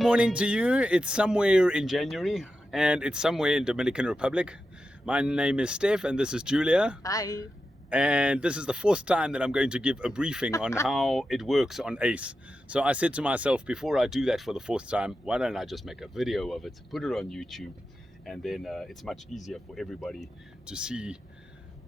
Good morning to you. It's somewhere in January and it's somewhere in Dominican Republic. My name is Stef and this is Julia. Hi. And this is the fourth time that I'm going to give a briefing on how it works on ACE. So I said to myself, before I do that for the fourth time, why don't I just make a video of it, put it on YouTube, and then it's much easier for everybody to see.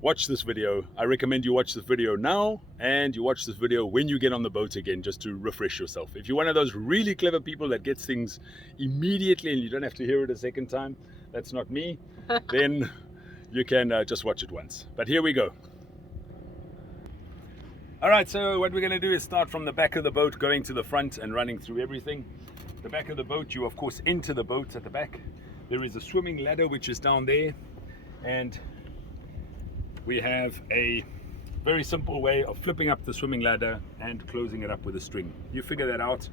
Watch this video. I recommend you watch this video now and you watch this video when you get on the boat again, just to refresh yourself. If you're one of those really clever people that gets things immediately and you don't have to hear it a second time, that's not me, then you can just watch it once. But here we go. All right, so what we're going to do is start from the back of the boat, going to the front and running through everything. The back of the boat, you of course enter the boat at the back. There is a swimming ladder which is down there, and we have a very simple way of flipping up the swimming ladder and closing it up with a string. You figure that out.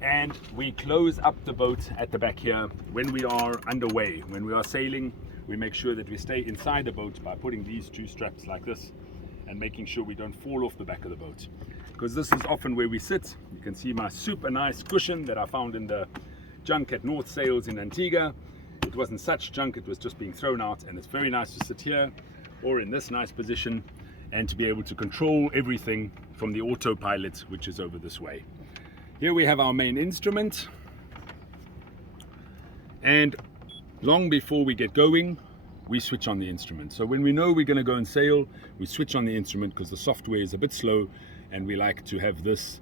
And we close up the boat at the back here when we are underway. When we are sailing, we make sure that we stay inside the boat by putting these two straps like this and making sure we don't fall off the back of the boat. Because this is often where we sit. You can see my super nice cushion that I found in the junk at North Sails in Antigua. It wasn't such junk, it was just being thrown out, and it's very nice to sit here or in this nice position and to be able to control everything from the autopilot, which is over this way. Here we have our main instrument, and long before we get going, we switch on the instrument. So when we know we're going to go and sail, we switch on the instrument because the software is a bit slow, and we like to have this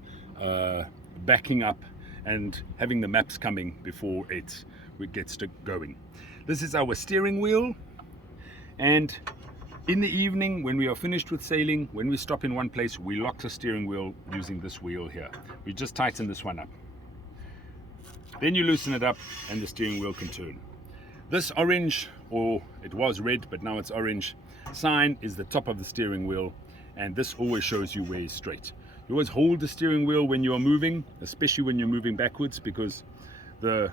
backing up and having the maps coming before it gets to going. This is our steering wheel, and in the evening, when we are finished with sailing, when we stop in one place, we lock the steering wheel using this wheel here. We just tighten this one up. Then you loosen it up and the steering wheel can turn. This orange, or it was red, but now it's orange, sign is the top of the steering wheel, and this always shows you where is straight. You always hold the steering wheel when you are moving, especially when you're moving backwards, because the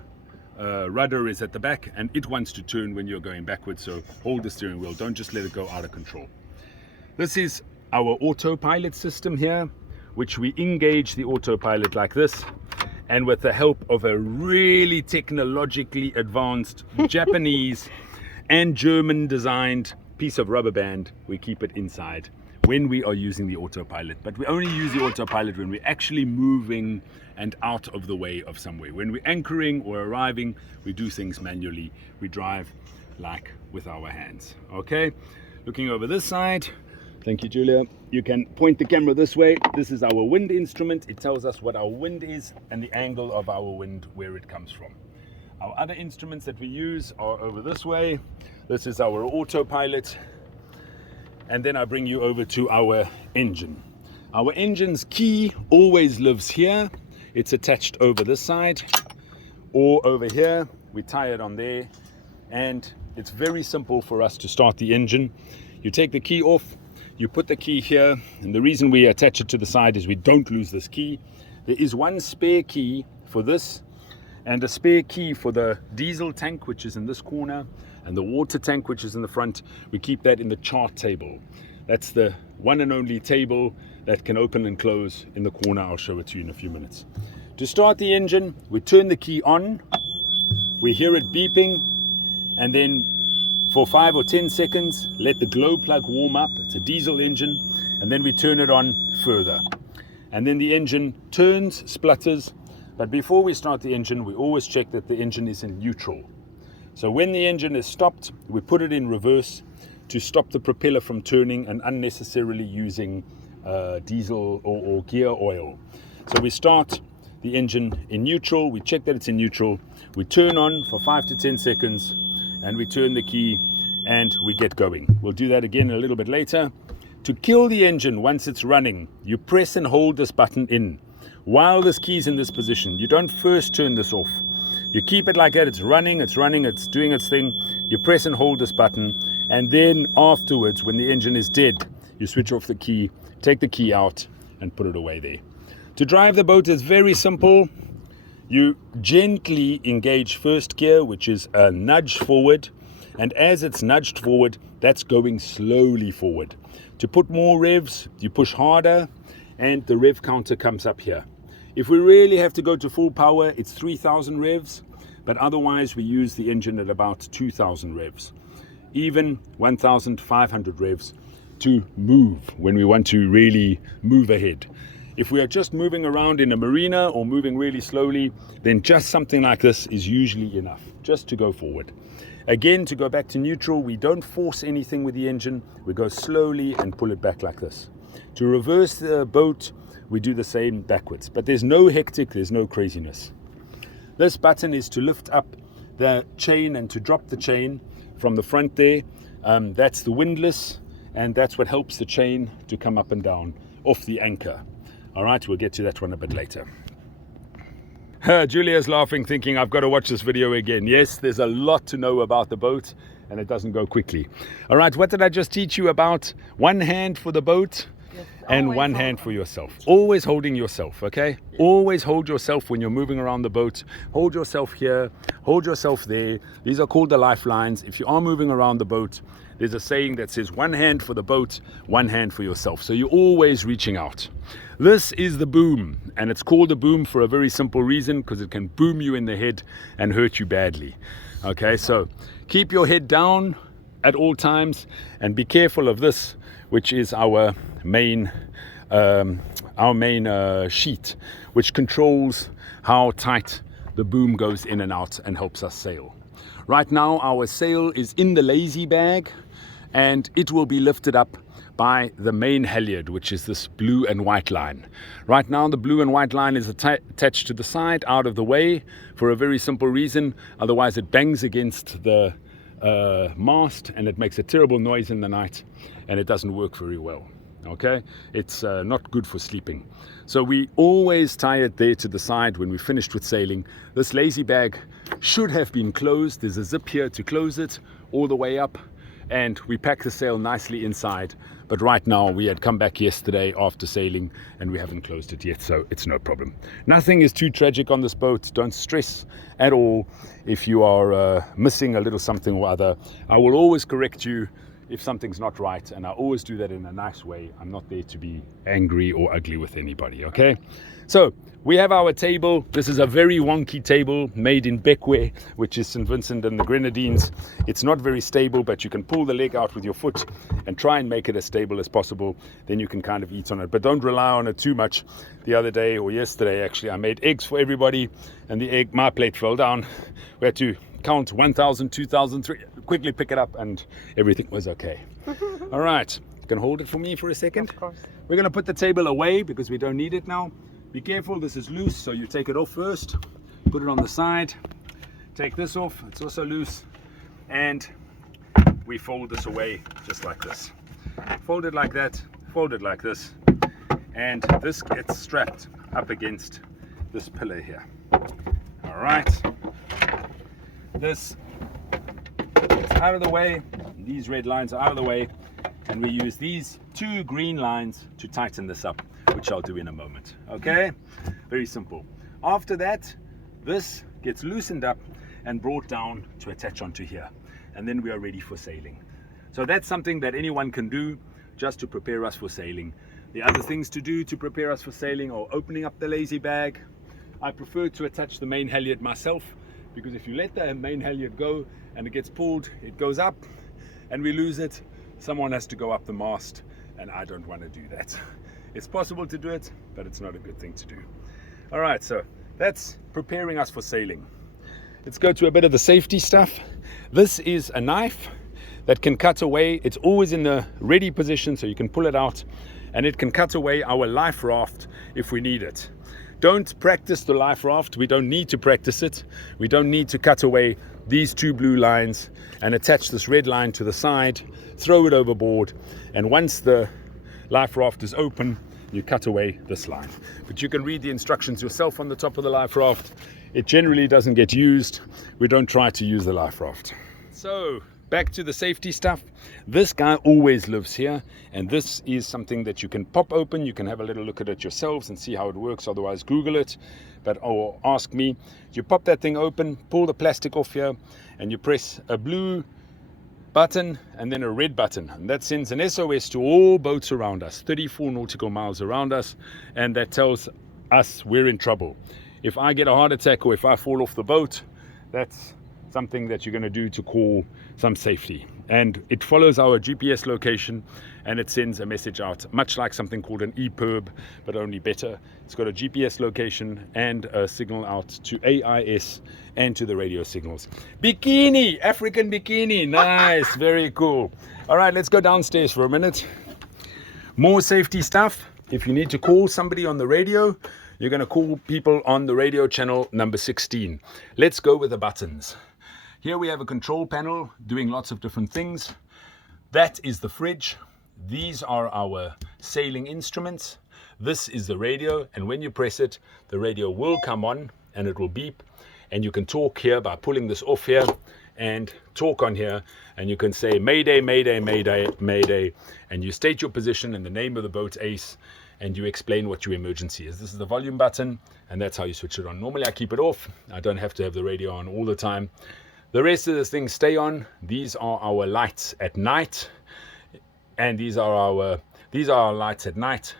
rudder is at the back and it wants to turn when you're going backwards. So hold the steering wheel, don't just let it go out of control. This is our autopilot system here, which we engage the autopilot like this, and with the help of a really technologically advanced Japanese and German designed piece of rubber band, we keep it inside when we are using the autopilot. But we only use the autopilot when we're actually moving and out of the way of somewhere. When we're anchoring or arriving, we do things manually. We drive like with our hands. Okay, looking over this side. Thank you, Julia. You can point the camera this way. This is our wind instrument. It tells us what our wind is and the angle of our wind, where it comes from. Our other instruments that we use are over this way. This is our autopilot. And then I bring you over to our engine. Our engine's key always lives here. It's attached over this side or over here. We tie it on there, and it's very simple for us to start the engine. You take the key off, you put the key here, and the reason we attach it to the side is we don't lose this key. There is one spare key for this and a spare key for the diesel tank, which is in this corner, and the water tank, which is in the front. We keep that in the chart table. That's the one and only table that can open and close in the corner. I'll show it to you in a few minutes. To start the engine, we turn the key on, we hear it beeping, and then for 5 or 10 seconds, let the glow plug warm up. It's a diesel engine, and then we turn it on further. And then the engine turns, splutters, but before we start the engine, we always check that the engine is in neutral. So when the engine is stopped, we put it in reverse to stop the propeller from turning and unnecessarily using diesel or gear oil. So we start the engine in neutral, we check that it's in neutral, we turn on for 5 to 10 seconds, and we turn the key and we get going. We'll do that again a little bit later. To kill the engine once it's running, you press and hold this button in. While this key is in this position, you don't first turn this off. You keep it like that. It's running, it's doing its thing. You press and hold this button, and then afterwards, when the engine is dead, you switch off the key, take the key out, and put it away there. To drive the boat is very simple. You gently engage first gear, which is a nudge forward, and as it's nudged forward, that's going slowly forward. To put more revs, you push harder, and the rev counter comes up here. If we really have to go to full power, it's 3,000 revs, but otherwise we use the engine at about 2,000 revs, even 1,500 revs to move when we want to really move ahead. If we are just moving around in a marina or moving really slowly, then just something like this is usually enough just to go forward. Again, to go back to neutral, we don't force anything with the engine. We go slowly and pull it back like this. To reverse the boat, we do the same backwards, but there's no hectic, there's no craziness. This button is to lift up the chain and to drop the chain from the front there. That's the windlass, and that's what helps the chain to come up and down off the anchor. All right, we'll get to that one a bit later. Julia's laughing, thinking I've got to watch this video again. Yes, there's a lot to know about the boat, and it doesn't go quickly. All right, what did I just teach you about? One hand for the boat and one hand for yourself. Always holding yourself, okay? Always hold yourself when you're moving around the boat. Hold yourself here, hold yourself there. These are called the lifelines. If you are moving around the boat, there's a saying that says one hand for the boat, one hand for yourself. So you're always reaching out. This is the boom, and it's called a boom for a very simple reason, because it can boom you in the head and hurt you badly. Okay, so keep your head down at all times and be careful of this, which is our main sheet, which controls how tight the boom goes in and out and helps us sail. Right now our sail is in the lazy bag, and it will be lifted up by the main halyard, which is this blue and white line. Right now the blue and white line is attached to the side, out of the way, for a very simple reason. Otherwise it bangs against the mast and it makes a terrible noise in the night, and it doesn't work very well. Okay, it's not good for sleeping. So we always tie it there to the side when we're finished with sailing. This lazy bag should have been closed. There's a zip here to close it all the way up, and we pack the sail nicely inside. But right now we had come back yesterday after sailing and we haven't closed it yet, so it's no problem. Nothing is too tragic on this boat. Don't stress at all if you are missing a little something or other. I will always correct you if something's not right, and I always do that in a nice way. I'm not there to be angry or ugly with anybody, okay? So we have our table. This is a very wonky table made in Bekwe, which is St. Vincent and the Grenadines. It's not very stable, but you can pull the leg out with your foot and try and make it as stable as possible. Then you can kind of eat on it, but don't rely on it too much. The other day, or yesterday actually, I made eggs for everybody, and my plate fell down. We had to count 1,000, 2,000, 3,000, quickly pick it up, and everything was okay. All right, you can hold it for me for a second? Of course. We're going to put the table away because we don't need it now. Be careful, this is loose, so you take it off first, put it on the side, take this off, it's also loose, and we fold this away just like this. Fold it like that, fold it like this, and this gets strapped up against this pillar here. All right, this is out of the way, these red lines are out of the way, and we use these two green lines to tighten this up, which I'll do in a moment. Okay, very simple. After that, this gets loosened up and brought down to attach onto here, and then we are ready for sailing. So that's something that anyone can do just to prepare us for sailing. The other things to do to prepare us for sailing are opening up the lazy bag. I prefer to attach the main halyard myself, because if you let the main halyard go and it gets pulled, it goes up and we lose it. Someone has to go up the mast, and I don't want to do that. It's possible to do it, but it's not a good thing to do. All right, so that's preparing us for sailing. Let's go to a bit of the safety stuff. This is a knife that can cut away. It's always in the ready position, so you can pull it out, and it can cut away our life raft if we need it. Don't practice the life raft. We don't need to practice it. We don't need to cut away these two blue lines and attach this red line to the side, throw it overboard, and once the life raft is open, you cut away this line. But you can read the instructions yourself on the top of the life raft. It generally doesn't get used. We don't try to use the life raft. So back to the safety stuff. This guy always lives here, and this is something that you can pop open. You can have a little look at it yourselves and see how it works. Otherwise, Google it, or ask me. You pop that thing open, pull the plastic off here, and you press a blue button and then a red button, and that sends an SOS to all boats around us, 34 nautical miles around us, and that tells us, we're in trouble. If I get a heart attack or if I fall off the boat, that's something that you're going to do to call some safety. And it follows our GPS location and it sends a message out, much like something called an EPIRB, but only better. It's got a GPS location and a signal out to AIS and to the radio signals. Bikini, African bikini, nice, very cool. All right, let's go downstairs for a minute. More safety stuff. If you need to call somebody on the radio, you're going to call people on the radio channel number 16. Let's go with the buttons. Here we have a control panel doing lots of different things. That is the fridge. These are our sailing instruments. This is the radio, and when you press it, the radio will come on and it will beep. And you can talk here by pulling this off here and talk on here, and you can say Mayday, Mayday, Mayday, Mayday, and you state your position and the name of the boat, Ace, and you explain what your emergency is. This is the volume button, and that's how you switch it on. Normally I keep it off. I don't have to have the radio on all the time. The rest of the things stay on. These are our lights at night, and these are our lights at night.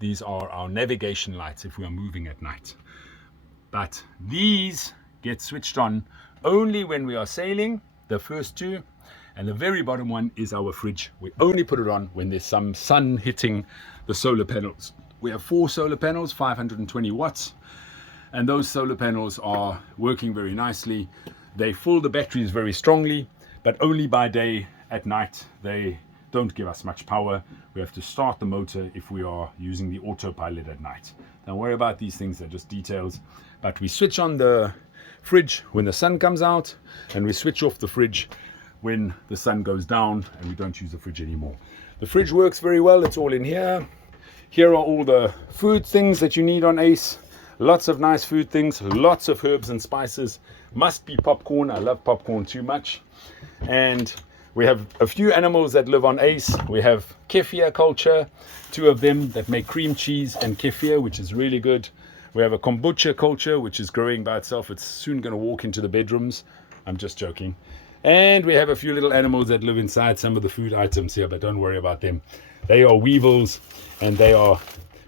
These are our navigation lights if we are moving at night. But these get switched on only when we are sailing, the first two, and the very bottom one is our fridge. We only put it on when there's some sun hitting the solar panels. We have 4 solar panels, 520 watts, and those solar panels are working very nicely. They fill the batteries very strongly, but only by day. At night they don't give us much power. We have to start the motor if we are using the autopilot at night. Don't worry about these things, they're just details. But we switch on the fridge when the sun comes out, and we switch off the fridge when the sun goes down, and we don't use the fridge anymore. The fridge works very well. It's all in here. Here are all the food things that you need on Ace. Lots of nice food things, lots of herbs and spices. Must be popcorn. I love popcorn too much. And we have a few animals that live on Ace. We have kefir culture, 2 of them that make cream cheese and kefir, which is really good. We have a kombucha culture, which is growing by itself. It's soon going to walk into the bedrooms. I'm just joking. And we have a few little animals that live inside some of the food items here, but don't worry about them. They are weevils, and they are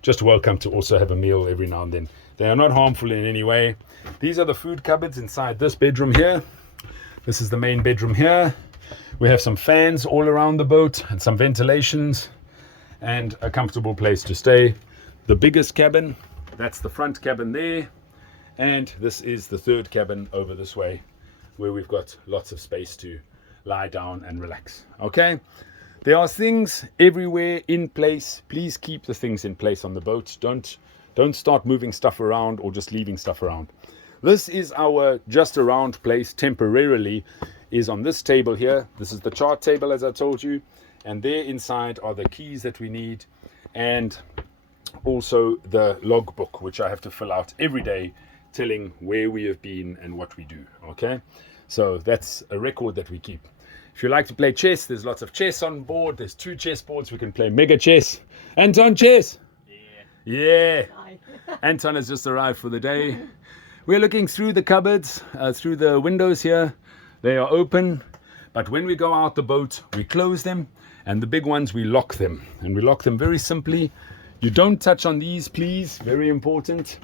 just welcome to also have a meal every now and then. They are not harmful in any way. These are the food cupboards inside this bedroom here. This is the main bedroom here. We have some fans all around the boat and some ventilations and a comfortable place to stay. The biggest cabin, that's the front cabin there. And this is the third cabin over this way, where we've got lots of space to lie down and relax. Okay, there are things everywhere in place. Please keep the things in place on the boat. Don't start moving stuff around or just leaving stuff around. This is our just around place temporarily, is on this table here. This is the chart table, as I told you, and there inside are the keys that we need, and also the logbook, which I have to fill out every day, telling where we have been and what we do. Okay, so that's a record that we keep. If you like to play chess, there's lots of chess on board. There's 2 chess boards. We can play mega chess. Anton, chess? Yeah. Anton has just arrived for the day. We're looking through the cupboards, through the windows here. They are open, but when we go out the boat, we close them, and the big ones, we lock them. And we lock them very simply. You don't touch on these, please. Very important.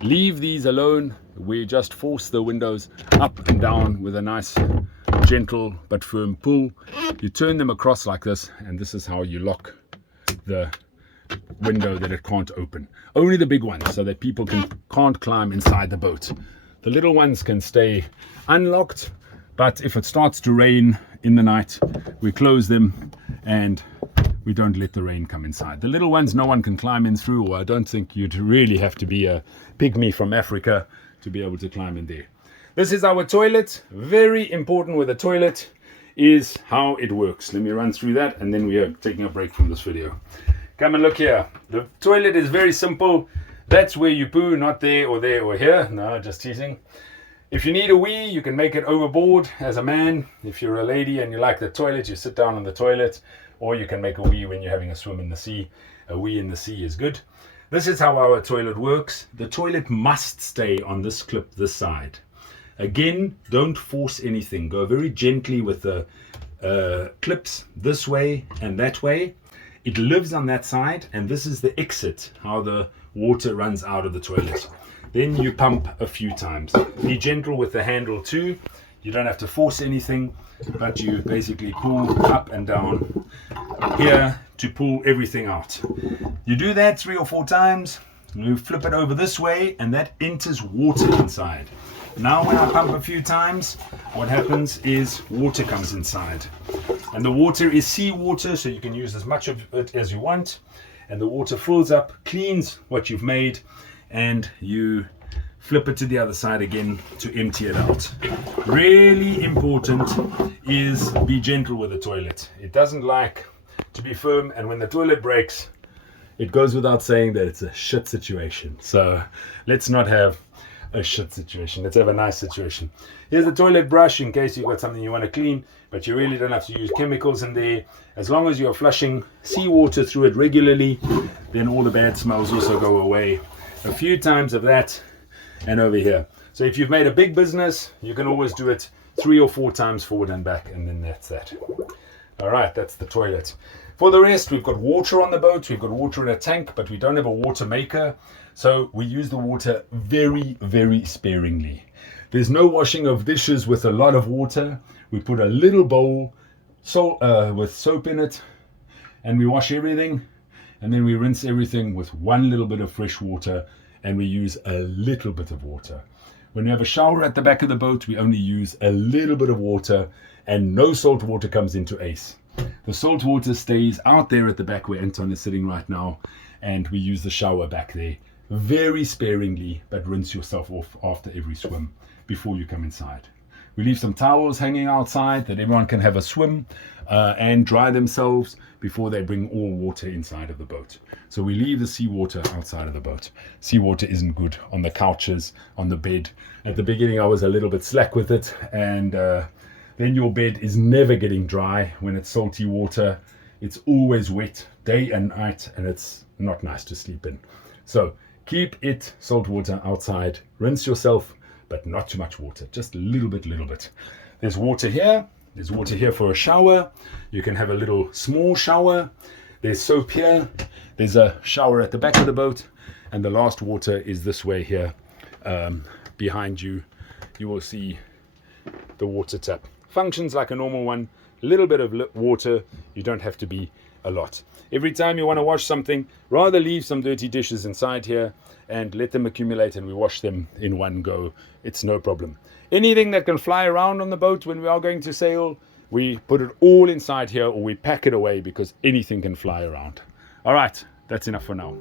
Leave these alone. We just force the windows up and down with a nice, gentle but firm pull. You turn them across like this, and this is how you lock the window that it can't open. Only the big ones, so that people can't climb inside the boat. The little ones can stay unlocked, but if it starts to rain in the night, we close them and we don't let the rain come inside. The little ones, no one can climb in through, or I don't think you'd really have to be a pygmy from Africa to be able to climb in there. This is our toilet. Very important with the toilet is how it works. Let me run through that, and then we are taking a break from this video. Come and look here. The toilet is very simple. That's where you poo, not there or here. No, just teasing. If you need a wee, you can make it overboard as a man. If you're a lady and you like the toilet, you sit down on the toilet, or you can make a wee when you're having a swim in the sea. A wee in the sea is good. This is how our toilet works. The toilet must stay on this clip this side. Again, don't force anything. Go very gently with the clips this way and that way. It lives on that side, and this is the exit, how the water runs out of the toilet. Then you pump a few times. Be gentle with the handle too. You don't have to force anything, but you basically pull up and down here to pull everything out. You do that 3 or 4 times. You flip it over this way, and that enters water inside. Now when I pump a few times, what happens is water comes inside. And the water is seawater, so you can use as much of it as you want. And the water fills up, cleans what you've made, and you flip it to the other side again to empty it out. Really important is be gentle with the toilet. It doesn't like to be firm, and when the toilet breaks, it goes without saying that it's a shit situation. So let's not have a shit situation. Let's have a nice situation. Here's the toilet brush in case you've got something you want to clean, but you really don't have to use chemicals in there. As long as you're flushing seawater through it regularly, then all the bad smells also go away. A few times of that, and over here. So if you've made a big business, you can always do it 3 or 4 times forward and back, and then that's that. All right, that's the toilet. For the rest, we've got water on the boat, we've got water in a tank, but we don't have a water maker, so we use the water very, very sparingly. There's no washing of dishes with a lot of water. We put a little bowl with soap in it, and we wash everything, and then we rinse everything with 1 little bit of fresh water, and we use a little bit of water. When we have a shower at the back of the boat, we only use a little bit of water, and no salt water comes into Ace. The salt water stays out there at the back where Anton is sitting right now, and we use the shower back there very sparingly, but rinse yourself off after every swim before you come inside. We leave some towels hanging outside that everyone can have a swim and dry themselves before they bring all water inside of the boat. So we leave the seawater outside of the boat. Seawater isn't good on the couches, on the bed. At the beginning I was a little bit slack with it, and then your bed is never getting dry when it's salty water. It's always wet day and night, and it's not nice to sleep in. So keep it salt water outside. Rinse yourself, but not too much water, just a little bit. There's water here. There's water here for a shower. You can have a little small shower. There's soap here. There's a shower at the back of the boat. And the last water is this way here. Behind you, you will see the water tap. Functions like a normal one. A little bit of water. You don't have to be a lot. Every time you want to wash something, rather leave some dirty dishes inside here and let them accumulate, and we wash them in one go. It's no problem. Anything that can fly around on the boat when we are going to sail, we put it all inside here, or we pack it away, because anything can fly around. All right, that's enough for now.